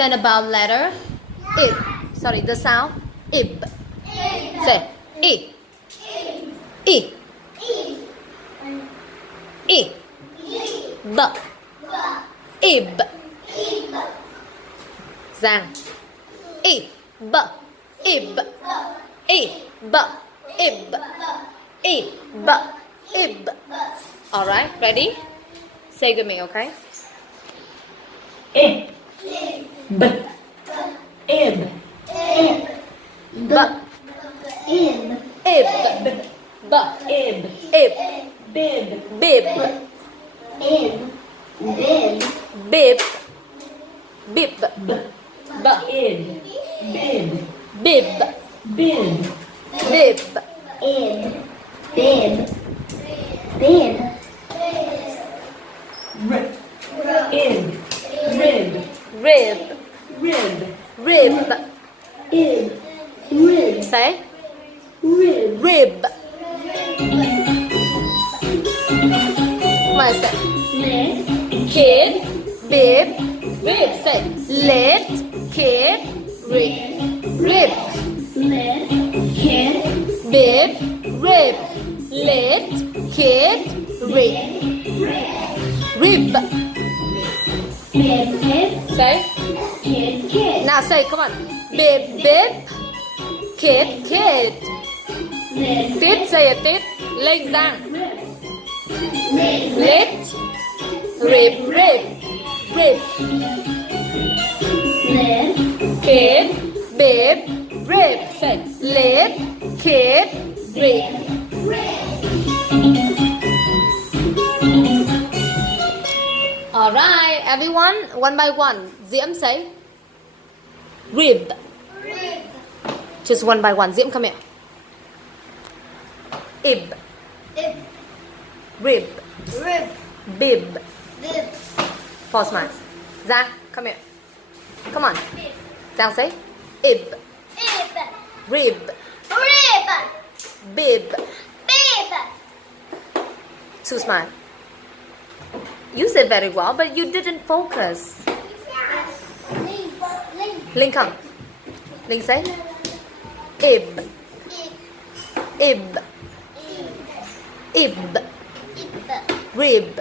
Then about letter ib. Sorry, the sound ib. Say I. I. I. B. Ib. Giang. I. B. Ib. I. B. Ib. I. B. Ib. Alright, ready? Say with me, okay? Ib. B. Ib. B. Ib. Ib. B. Ib. Ib. Bib. Bib. Ib. Bib. Bib. Bib. B. B. Ib. Bib. Bib. Bib. Bib. Ib. Bib. Bib. R. Ib. Rib. Rib. Rib. Rib. Ib. Rib. Say Rib. rib. Come on, say Lit. kid. Bib. Rib. Say lit. Kid. Rib. Rib. Lit. Kid. Bib. Rib. Lit. Kid. Rib. Rib. Bib. Kid. Say. Kid. Kid. Now say, come on. Bib. Bib. Kid. Kid. Lit. Tít, say a tít. Lên giang. Lit. Lit. Rib. Rib. Rib. Lit. Kid. Bib. Rib. Say lit. Kid. Rib. Alright, everyone, one by one. Diễm say rib. Just one by one. Diễm, come here. Ib. Rib. Bib. False smile. Giang, come here. Come on. Giang say ib. Rib. Bib. Two smile. You said very well, but you didn't focus. Linh, come. Linh say ib. Ib. Ib. Rib.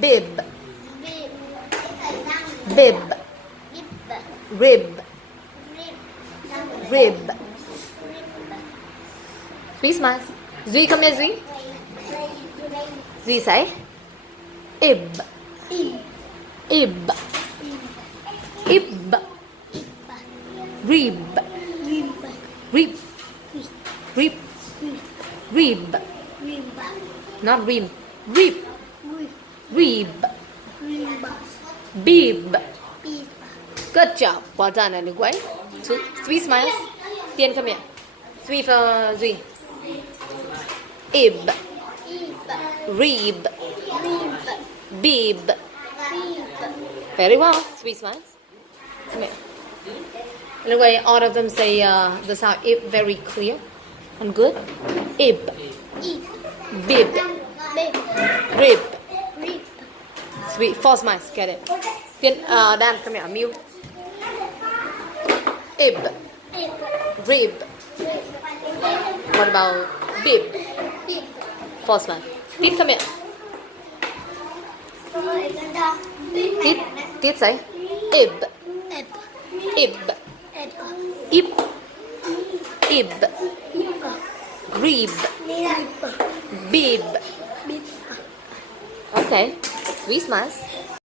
Bib. Bib. Rib. Rib. Please, Mas. Duy, come here, Duy. Duy say ib. Ib. Ib. Rib. Rib. Rib. Rib. Not rim. Rib. Rib. Bib. Good job. Well done, anyway. Two, three smiles. Tiên, come here. Three for Duy. Ib. Rib. Bib. Very well. Three smiles. Come here. Anyway, all of them say the sound ib very clear and good. Ib. Bib. Rib. Sweet. Four smiles. Get it. Tiên, Dan, come here. Mute. Ib. Rib. What about bib? Four smiles. Tít, come here. Tít. Tít say ib. Ib. Ib. Ib. Rib. Bib. Okay. Three smiles.